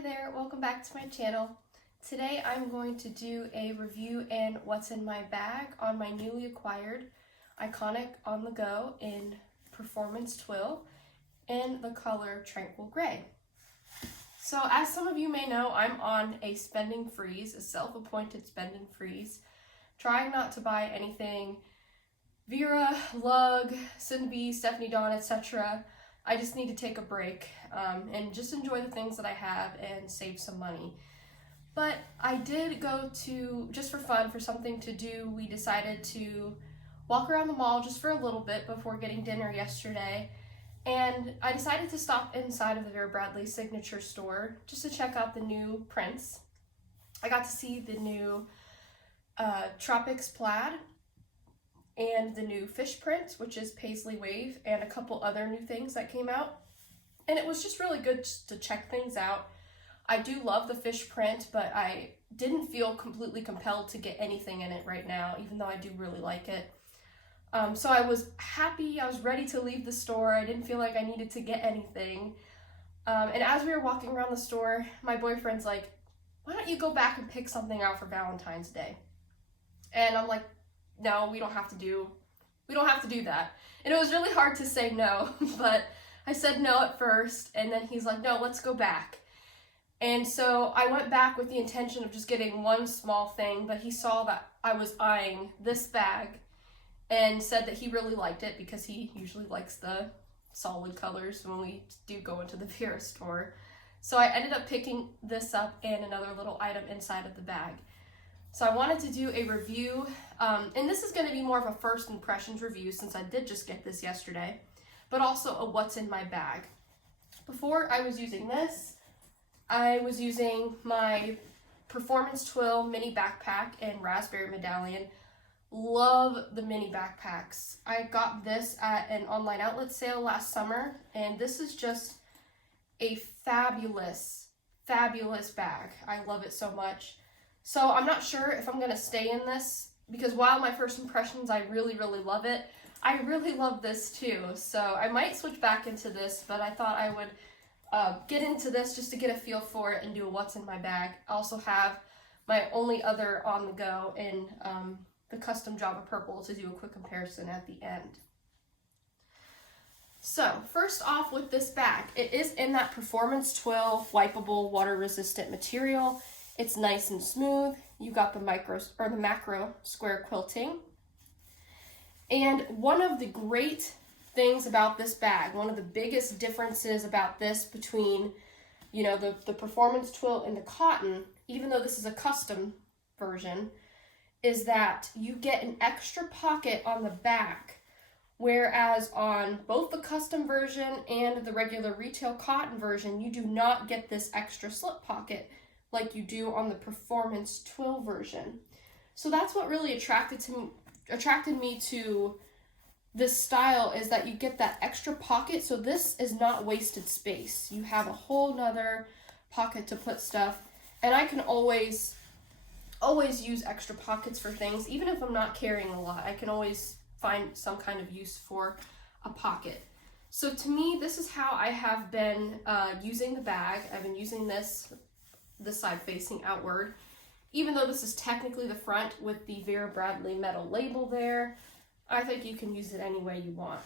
Hi there, welcome back to my channel. Today I'm going to do a review and what's in my bag on my newly acquired iconic on the go in Performance Twill in the color Tranquil Gray. So as some of you may know, I'm on a spending freeze, a self-appointed spending freeze, trying not to buy anything Vera, Lug, Cindy, Stephanie Dawn, etc. I just need to take a break and just enjoy the things that I have and save some money. But I did go to, just for fun, for something to do, we decided to walk around the mall just for a little bit before getting dinner yesterday. And I decided to stop inside of the Vera Bradley signature store just to check out the new prints. I got to see the new Tropics Plaid and the new fish print, which is Paisley Wave, and a couple other new things that came out. And it was just really good to check things out. I do love the fish print, but I didn't feel completely compelled to get anything in it right now, even though I do really like it. So I was happy, I was ready to leave the store. I didn't feel like I needed to get anything. And as we were walking around the store, my boyfriend's like, why don't you go back and pick something out for Valentine's Day? And I'm like, no, we don't have to do that. And it was really hard to say no, but I said no at first, and then he's like, no, let's go back. And so I went back with the intention of just getting one small thing, but he saw that I was eyeing this bag and said that he really liked it because he usually likes the solid colors when we do go into the Vera store. So I ended up picking this up and another little item inside of the bag. So I wanted to do a review, and this is going to be more of a first impressions review since I did just get this yesterday, but also a what's in my bag. Before I was using this, I was using my Performance Twill mini backpack and raspberry medallion. Love the mini backpacks. I got this at an online outlet sale last summer, and this is just a fabulous, fabulous bag. I love it so much. So I'm not sure if I'm going to stay in this, because while my first impressions, I really, really love it, I really love this too. So I might switch back into this, but I thought I would get into this just to get a feel for it and do a what's in my bag. I also have my only other on the go in the custom Java Purple to do a quick comparison at the end. So first off with this bag, it is in that Performance Twill wipeable water resistant material. It's nice and smooth. You got the macro square quilting. And one of the great things about this bag, one of the biggest differences about this between, you know, the Performance Twill and the cotton, even though this is a custom version, is that you get an extra pocket on the back, whereas on both the custom version and the regular retail cotton version, you do not get this extra slip pocket like you do on the Performance Twill version. So that's what really attracted me to this style, is that you get that extra pocket, so this is not wasted space. You have a whole nother pocket to put stuff, and I can always use extra pockets for things. Even if I'm not carrying a lot, I can always find some kind of use for a pocket. So to me, this is how I have been using the bag. I've been using this side facing outward, even though this is technically the front with the Vera Bradley metal label there. I think you can use it any way you want.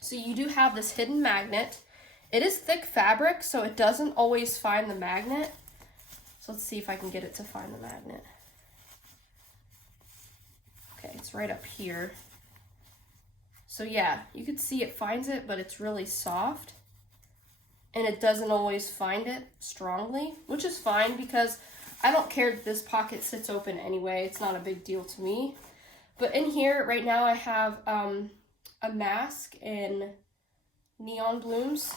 So you do have this hidden magnet. It is thick fabric, so it doesn't always find the magnet. So let's see if I can get it to find the magnet. Okay, it's right up here. So yeah, you can see it finds it, but it's really soft. And it doesn't always find it strongly, which is fine because I don't care that this pocket sits open anyway. It's not a big deal to me. But in here right now I have a mask in neon blooms.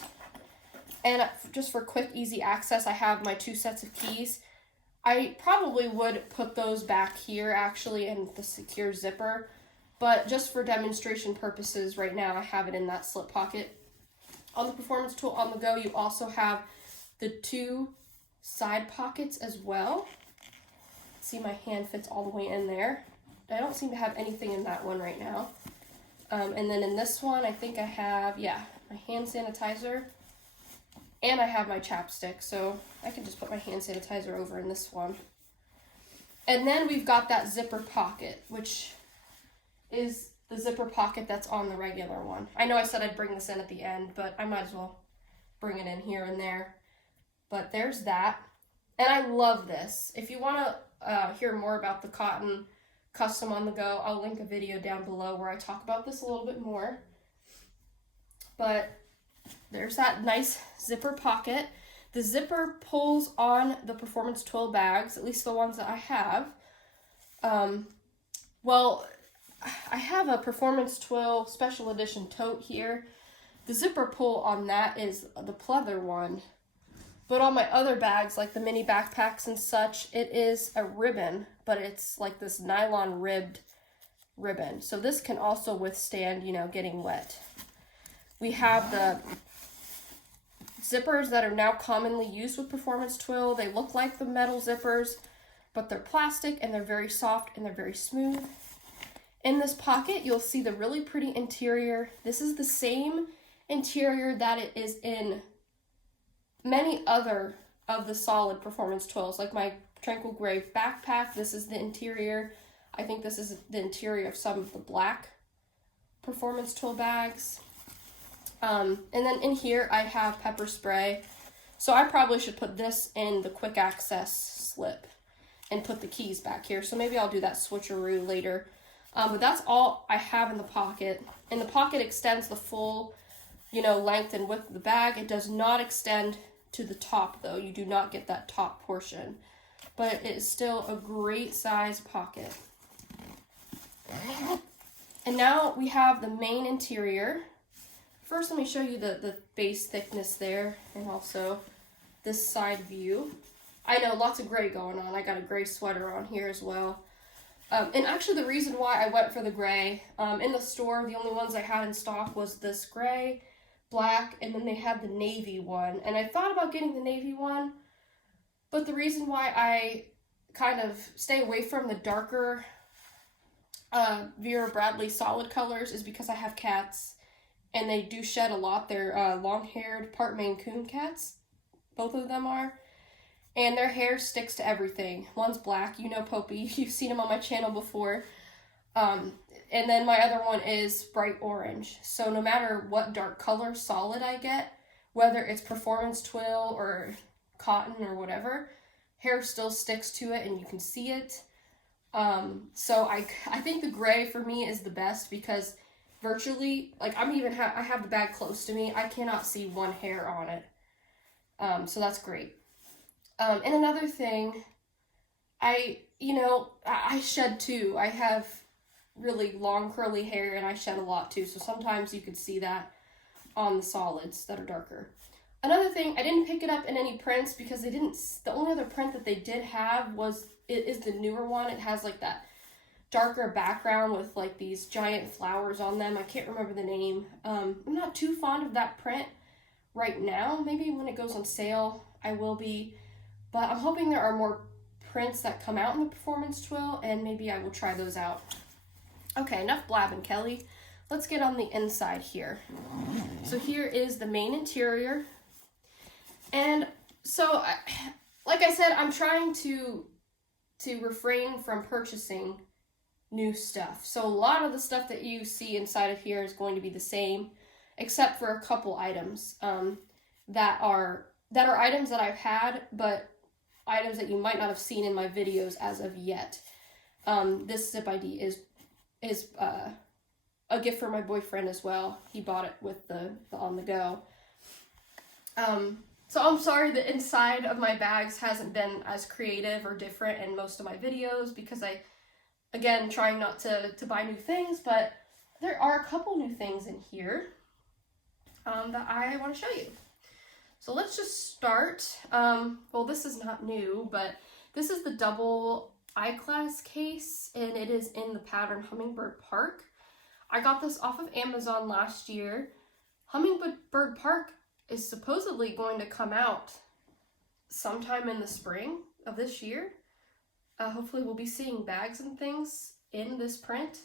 And just for quick, easy access, I have my 2 sets of keys. I probably would put those back here actually in the secure zipper. But just for demonstration purposes right now, I have it in that slip pocket. On the Performance Twill on the go, you also have the 2 side pockets as well. See, my hand fits all the way in there. I don't seem to have anything in that one right now. And then in this one, I think I have, yeah, my hand sanitizer And I have my chapstick, so I can just put my hand sanitizer over in this one. And then we've got that zipper pocket, which is the zipper pocket that's on the regular one. I know I said I'd bring this in at the end, but I might as well bring it in here and there. But there's that. And I love this. If you want to hear more about the cotton custom on the go, I'll link a video down below where I talk about this a little bit more. But there's that nice zipper pocket. The zipper pulls on the Performance Twill bags, at least the ones that I have. Well, I have a Performance Twill Special Edition tote here. The zipper pull on that is the pleather one. But on my other bags, like the mini backpacks and such, it is a ribbon, but it's like this nylon ribbed ribbon. So this can also withstand, you know, getting wet. We have the zippers that are now commonly used with Performance Twill. They look like the metal zippers, but they're plastic and they're very soft and they're very smooth. In this pocket, you'll see the really pretty interior. This is the same interior that it is in many other of the solid Performance Twills, like my Tranquil Gray backpack. This is the interior. I think this is the interior of some of the black Performance Twill bags. And then in here I have pepper spray. So I probably should put this in the quick access slip and put the keys back here. So maybe I'll do that switcheroo later. But that's all I have in the pocket. And the pocket extends the full, you know, length and width of the bag. It does not extend to the top though. You do not get that top portion. But it is still a great size pocket. And now we have the main interior. First, let me show you the base thickness there, and also this side view. I know, lots of gray going on. I got a gray sweater on here as well. And actually the reason why I went for the gray, in the store, the only ones I had in stock was this gray, black, and then they had the navy one. And I thought about getting the navy one, but the reason why I kind of stay away from the darker Vera Bradley solid colors is because I have cats. And they do shed a lot. They're long-haired, part Maine Coon cats. Both of them are. And their hair sticks to everything. One's black. You know Popey. You've seen him on my channel before. And then my other one is bright orange. So no matter what dark color solid I get, whether it's Performance Twill or cotton or whatever, hair still sticks to it and you can see it. So I think the gray for me is the best because virtually, like I have the bag close to me. I cannot see one hair on it. So that's great. And another thing, I shed too. I have really long curly hair and I shed a lot too. So sometimes you could see that on the solids that are darker. Another thing, I didn't pick it up in any prints because the only other print that they did have is the newer one. It has like that darker background with like these giant flowers on them. I can't remember the name. I'm not too fond of that print right now. Maybe when it goes on sale, I will be. But I'm hoping there are more prints that come out in the Performance Twill, and maybe I will try those out. Okay, enough blabbing, Kelly. Let's get on the inside here. So here is the main interior. And so, like I said, I'm trying to refrain from purchasing new stuff. So a lot of the stuff that you see inside of here is going to be the same, except for a couple items that are items that I've had, but items that you might not have seen in my videos as of yet. This zip ID is a gift for my boyfriend as well. He bought it with the on the go. So I'm sorry the inside of my bags hasn't been as creative or different in most of my videos because again, trying not to buy new things, but there are a couple new things in here that I want to show you. So let's just start. Well, this is not new, but this is the double eyeglass case, and it is in the pattern Hummingbird Park. I got this off of Amazon last year. Hummingbird Park is supposedly going to come out sometime in the spring of this year. Hopefully we'll be seeing bags and things in this print.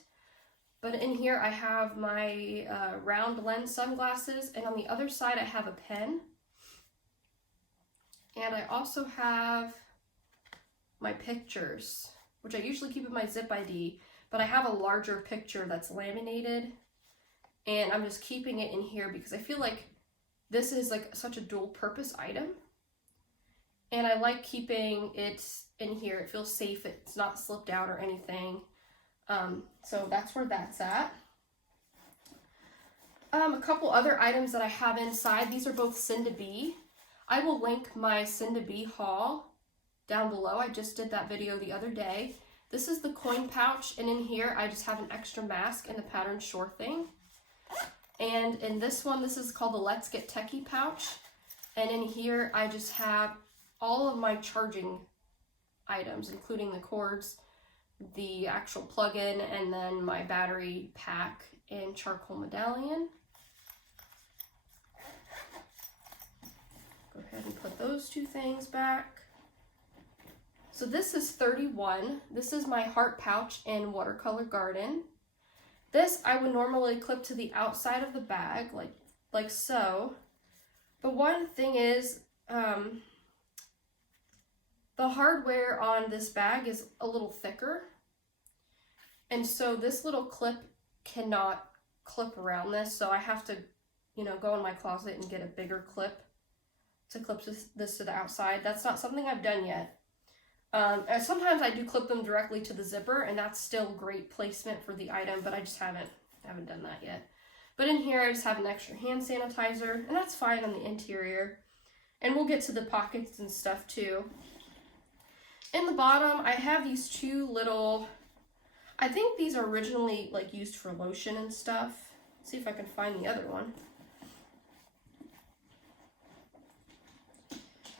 But in here I have my round lens sunglasses, and on the other side I have a pen. And I also have my pictures, which I usually keep in my zip ID, but I have a larger picture that's laminated, and I'm just keeping it in here because I feel like this is like such a dual purpose item, and I like keeping it in here. It feels safe, it's not slipped out or anything. So that's where that's at. A couple other items that I have inside, these are both Sin to Be. I will link my Sin to Be haul down below. I just did that video the other day. This is the coin pouch, and in here I just have an extra mask in the pattern Sure Thing. And in this one, this is called the Let's Get Techie pouch. And in here I just have all of my charging items, including the cords, the actual plug-in, and then my battery pack and charcoal medallion. Go ahead and put those two things back. So this is 31. This is my heart pouch in Watercolor Garden. This I would normally clip to the outside of the bag, like so. But one thing is, the hardware on this bag is a little thicker. And so this little clip cannot clip around this. So I have to, go in my closet and get a bigger clip to clip this to the outside. That's not something I've done yet. And sometimes I do clip them directly to the zipper, and that's still great placement for the item, but I just haven't done that yet. But in here I just have an extra hand sanitizer, and that's fine on the interior. And we'll get to the pockets and stuff too. In the bottom I have these two little, I think these are originally like used for lotion and stuff. Let's see if I can find the other one.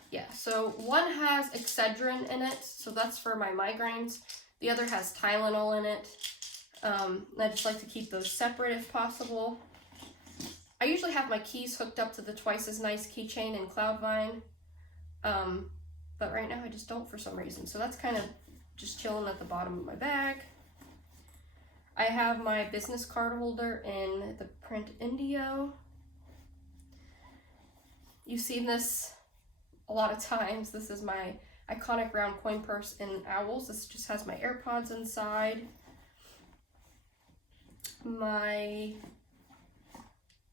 Yeah, so one has Excedrin in it, so that's for my migraines. The other has Tylenol in it. I just like to keep those separate if possible. I usually have my keys hooked up to the Twice as Nice keychain in Cloudvine, but right now I just don't for some reason. So that's kind of just chilling at the bottom of my bag. I have my business card holder in the print Indio. You've seen this a lot of times. This is my iconic round coin purse in Owls. This just has my AirPods inside. My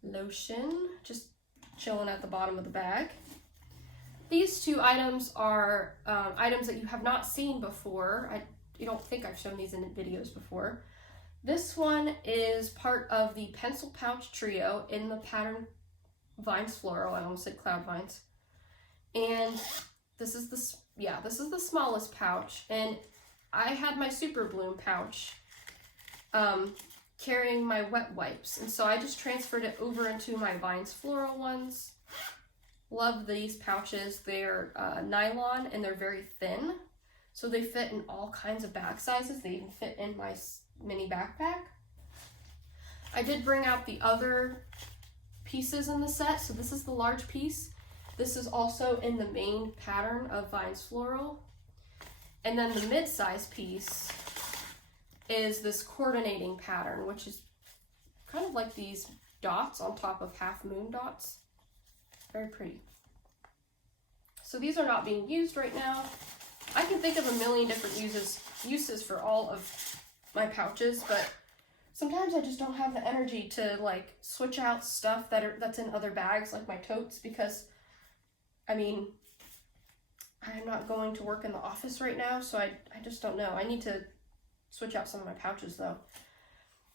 lotion, just chilling at the bottom of the bag. These two items are items that you have not seen before. I don't think I've shown these in videos before. This one is part of the pencil pouch trio in the pattern Vines Floral. I almost said Cloud Vines. And this is the smallest pouch, and I had my Super Bloom pouch carrying my wet wipes, and so I just transferred it over into my Vines Floral ones. Love these pouches. They're nylon and they're very thin, so they fit in all kinds of bag sizes. They even fit in my mini backpack. I did bring out the other pieces in the set, so this is the large piece. This is also in the main pattern of Vines Floral. And then the mid-size piece is this coordinating pattern, which is kind of like these dots on top of half moon dots. Very pretty. So these are not being used right now. I can think of a million different uses for all of my pouches, but sometimes I just don't have the energy to like switch out stuff that's in other bags, like my totes, because I mean, I'm not going to work in the office right now, so I just don't know. I need to switch out some of my pouches though.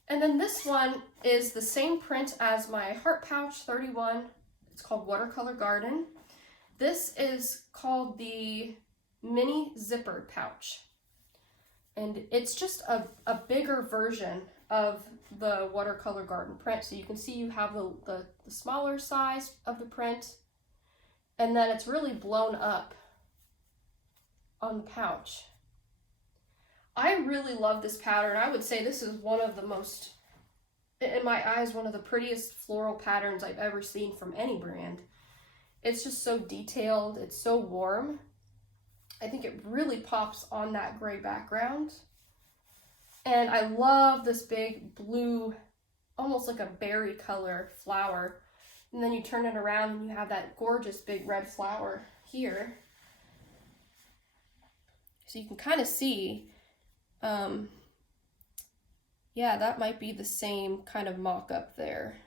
And then this one is the same print as my heart pouch, 31. It's called Watercolor Garden. This is called the mini zipper pouch. And it's just a bigger version of the Watercolor Garden print. So you can see you have the smaller size of the print, and then it's really blown up on the pouch. I really love this pattern. I would say this is one of the most, in my eyes, one of the prettiest floral patterns I've ever seen from any brand. It's just so detailed, it's so warm. I think it really pops on that gray background. And I love this big blue, almost like a berry color flower. And then you turn it around and you have that gorgeous big red flower here. So you can kind of see, yeah, that might be the same kind of mock-up there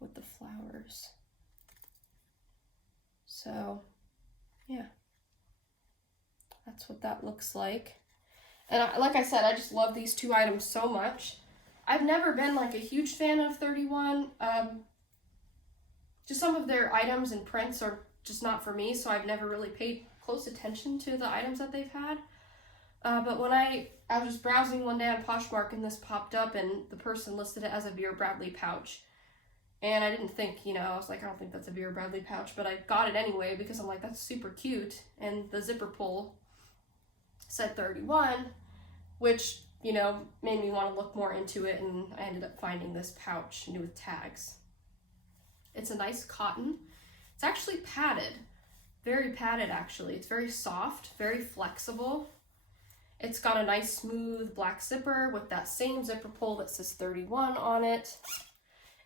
with the flowers. So, yeah, that's what that looks like. And like I said, I just love these two items so much. I've never been like a huge fan of 31. Just some of their items and prints are just not for me, so I've never really paid close attention to the items that they've had. But when I was just browsing one day on Poshmark and this popped up and the person listed it as a Vera Bradley pouch. And I didn't think, you know, I was like, I don't think that's a Vera Bradley pouch, but I got it anyway because I'm like, that's super cute. And the zipper pull said 31, which, you know, made me want to look more into it, and I ended up finding this pouch new with tags. It's a nice cotton. It's actually padded. Very padded, actually. It's very soft, very flexible. It's got a nice smooth black zipper with that same zipper pull that says 31 on it.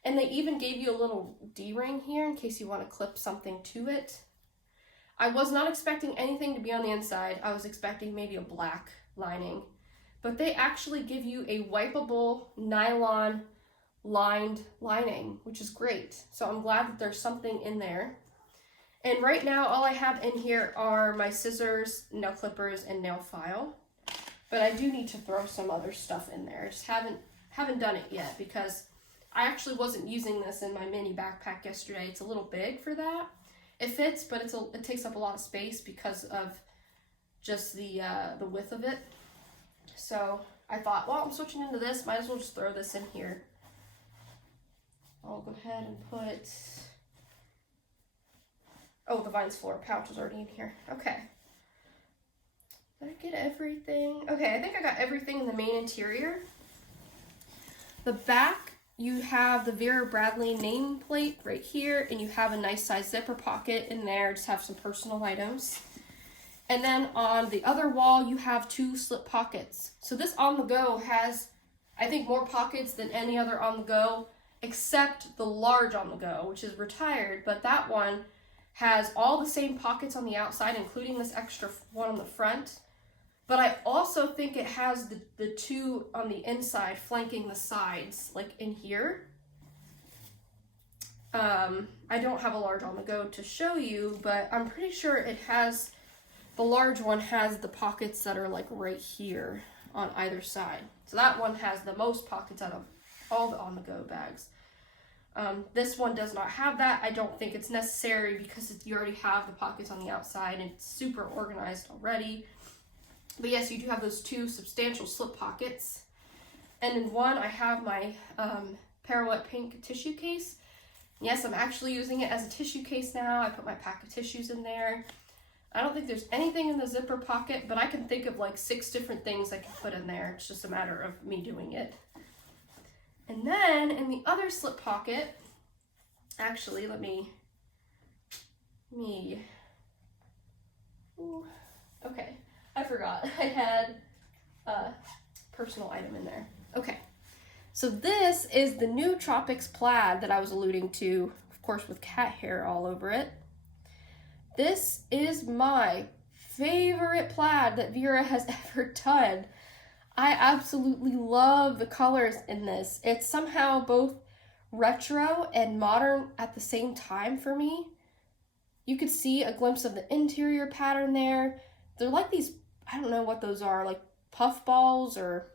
And they even gave you a little D-ring here in case you want to clip something to it. I was not expecting anything to be on the inside. I was expecting maybe a black lining. But they actually give you a wipeable nylon lined lining, which is great. So I'm glad that there's something in there. And right now, all I have in here are my scissors, nail clippers, and nail file. But I do need to throw some other stuff in there. I just haven't done it yet because I actually wasn't using this in my mini backpack yesterday. It's a little big for that. It fits, but it takes up a lot of space because of just the width of it. So I thought, well, I'm switching into this. Might as well just throw this in here. I'll go ahead and put... Oh, the Vines Floor pouch is already in here. Okay. Did I get everything? Okay, I think I got everything in the main interior. The back, you have the Vera Bradley nameplate right here, and you have a nice size zipper pocket in there. Just have some personal items. And then on the other wall, you have two slip pockets. So this on the go has, I think, more pockets than any other on the go, except the large on the go, which is retired, but that one has all the same pockets on the outside, including this extra one on the front. But I also think it has the two on the inside flanking the sides, like in here. I don't have a large on the go to show you, but I'm pretty sure it has, the large one has the pockets that are like right here on either side. So that one has the most pockets out of all the on-the-go bags. This one does not have that. I don't think it's necessary because you already have the pockets on the outside and it's super organized already. But yes, you do have those two substantial slip pockets. And in one, I have my Parouette pink tissue case. Yes, I'm actually using it as a tissue case now. I put my pack of tissues in there. I don't think there's anything in the zipper pocket, but I can think of like 6 different things I can put in there. It's just a matter of me doing it. And then in the other slip pocket, actually, let me, ooh, okay, I forgot. I had a personal item in there. Okay, so this is the new Tropics plaid that I was alluding to, of course, with cat hair all over it. This is my favorite plaid that Vera has ever done. I absolutely love the colors in this. It's somehow both retro and modern at the same time for me. You could see a glimpse of the interior pattern there. They're like these, I don't know what those are, like puff balls, or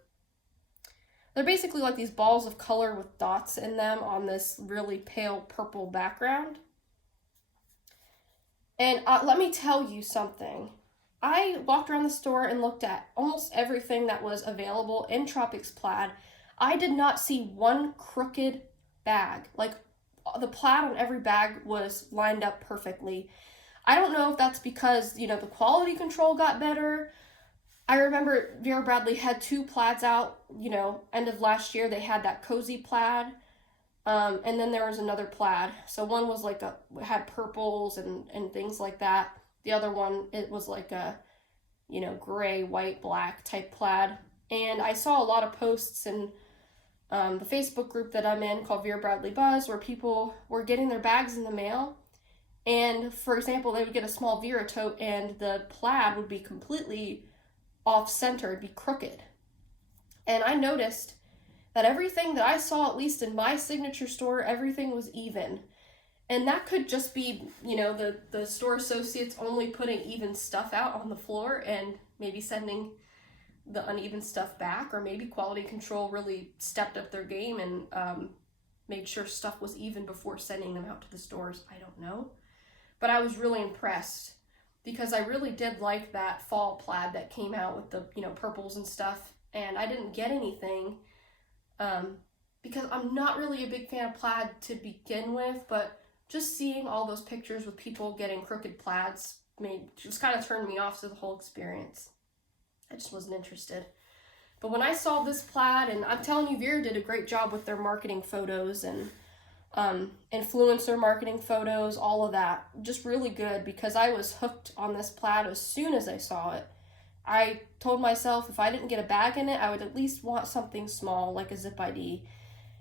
they're basically like these balls of color with dots in them on this really pale purple background. And let me tell you something. I walked around the store and looked at almost everything that was available in Tropics plaid. I did not see one crooked bag. Like, the plaid on every bag was lined up perfectly. I don't know if that's because, you know, the quality control got better. I remember Vera Bradley had 2 plaids out, you know, end of last year. They had that cozy plaid. And then there was another plaid. So one was like had purples and things like that. The other one, it was like a, you know, gray, white, black type plaid. And I saw a lot of posts in the Facebook group that I'm in called Vera Bradley Buzz, where people were getting their bags in the mail. And for example, they would get a small Vera tote and the plaid would be completely off-center, it'd be crooked. And I noticed that everything that I saw, at least in my signature store, everything was even. And that could just be, you know, the store associates only putting even stuff out on the floor and maybe sending the uneven stuff back, or maybe quality control really stepped up their game and made sure stuff was even before sending them out to the stores. I don't know. But I was really impressed because I really did like that fall plaid that came out with the, you know, purples and stuff. And I didn't get anything because I'm not really a big fan of plaid to begin with, but just seeing all those pictures with people getting crooked plaids just kind of turned me off to the whole experience. I just wasn't interested. But when I saw this plaid, and I'm telling you, Vera did a great job with their marketing photos and influencer marketing photos, all of that. Just really good, because I was hooked on this plaid as soon as I saw it. I told myself if I didn't get a bag in it, I would at least want something small like a zip ID.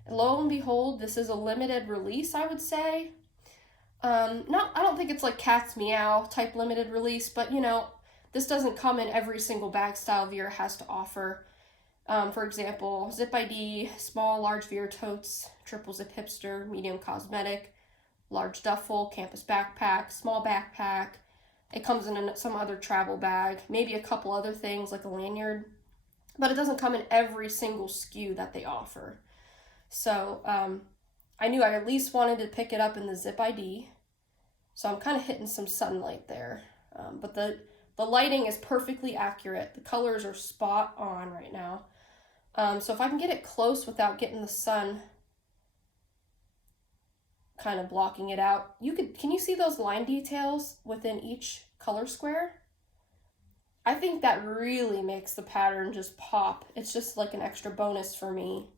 And lo and behold, this is a limited release, I would say. I don't think it's like Cat's Meow type limited release, but you know, this doesn't come in every single bag style Vera has to offer. For example, zip ID, small, large Vera totes, triple zip hipster, medium cosmetic, large duffel, campus backpack, small backpack. It comes in some other travel bag, maybe a couple other things like a lanyard, but it doesn't come in every single SKU that they offer. So I knew I at least wanted to pick it up in the zip ID. So I'm kind of hitting some sunlight there. But the lighting is perfectly accurate. The colors are spot on right now. So if I can get it close without getting the sun kind of blocking it out, can you see those line details within each color square? I think that really makes the pattern just pop. It's just like an extra bonus for me.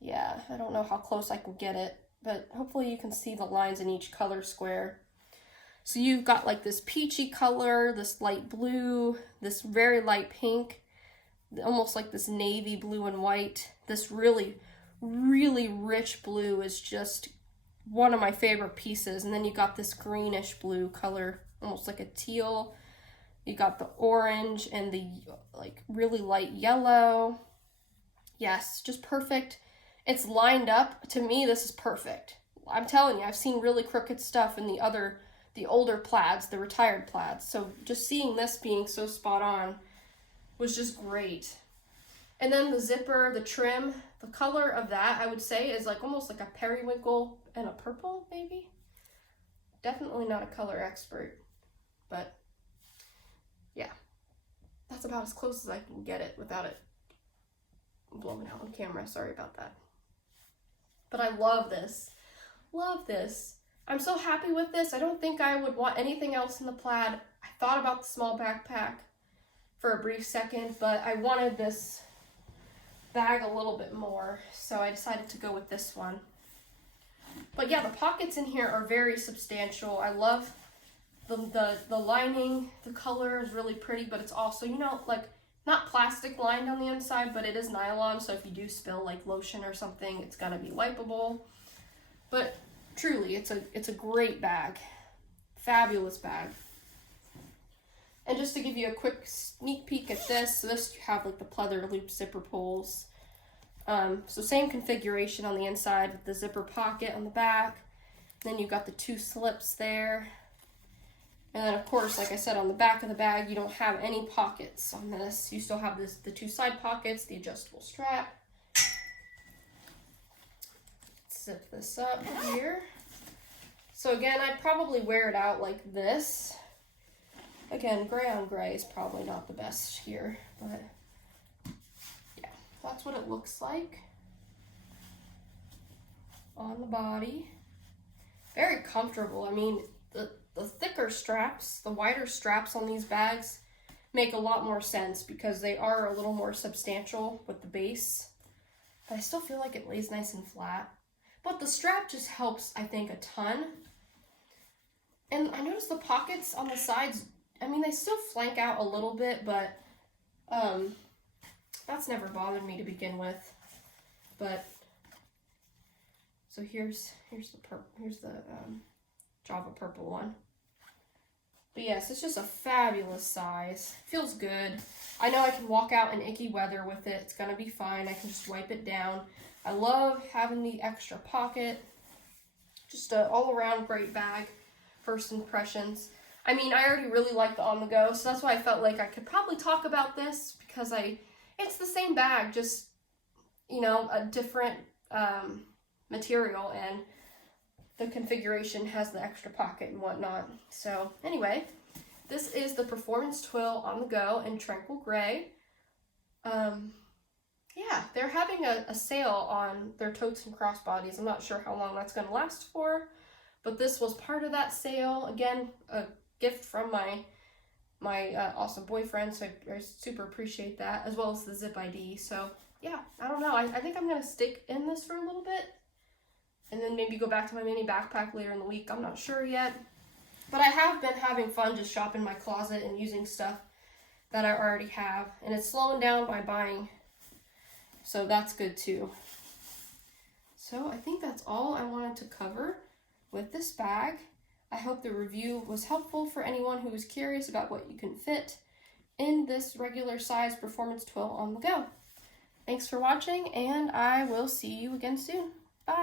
Yeah, I don't know how close I can get it, but hopefully you can see the lines in each color square. So you've got like this peachy color, this light blue, this very light pink, almost like this navy blue and white. This really, really rich blue is just one of my favorite pieces. And then you got this greenish blue color, almost like a teal. You got the orange and the like really light yellow. Yes, just perfect. It's lined up. To me, this is perfect. I'm telling you, I've seen really crooked stuff in the older plaids, the retired plaids. So just seeing this being so spot on was just great. And then the zipper, the trim, the color of that, I would say, is like almost like a periwinkle and a purple, maybe. Definitely not a color expert, but yeah, that's about as close as I can get it without it blowing out on camera. Sorry about that. But I love this. Love this. I'm so happy with this. I don't think I would want anything else in the plaid. I thought about the small backpack for a brief second, but I wanted this bag a little bit more, so I decided to go with this one. But yeah, the pockets in here are very substantial. I love the lining. The color is really pretty, but it's also, you know, like not plastic lined on the inside, but it is nylon, so if you do spill like lotion or something, it's gonna be wipeable. But truly, it's a great bag. Fabulous bag. And just to give you a quick sneak peek at this, so this you have like the pleather loop zipper pulls. So same configuration on the inside with the zipper pocket on the back. Then you've got the two slips there. And then of course, like I said, on the back of the bag, you don't have any pockets on this. You still have the two side pockets, the adjustable strap. Zip this up here. So again, I'd probably wear it out like this. Again, gray on gray is probably not the best here, but yeah, that's what it looks like on the body. Very comfortable. I mean, the thicker straps, the wider straps on these bags make a lot more sense because they are a little more substantial with the base, but I still feel like it lays nice and flat. But the strap just helps, I think, a ton. And I noticed the pockets on the sides, I mean, they still flank out a little bit, but that's never bothered me to begin with. But So here's the Java purple one. But yes, it's just a fabulous size. Feels good. I know I can walk out in icky weather with it. It's gonna be fine. I can just wipe it down. I love having the extra pocket. Just an all-around great bag. First impressions. I mean, I already really like the on-the-go, so that's why I felt like I could probably talk about this, because it's the same bag, just, you know, a different material, and the configuration has the extra pocket and whatnot. So anyway, this is the Performance Twill on the go in Tranquil Gray. Yeah, they're having a sale on their totes and crossbodies. I'm not sure how long that's going to last for, but this was part of that sale. Again, a gift from my awesome boyfriend, so I super appreciate that, as well as the zip ID. So yeah, I don't know. I think I'm going to stick in this for a little bit, and then maybe go back to my mini backpack later in the week. I'm not sure yet. But I have been having fun just shopping my closet and using stuff that I already have. And it's slowing down my buying, so that's good too. So I think that's all I wanted to cover with this bag. I hope the review was helpful for anyone who was curious about what you can fit in this regular size Performance Twill on the go. Thanks for watching, and I will see you again soon. Bye!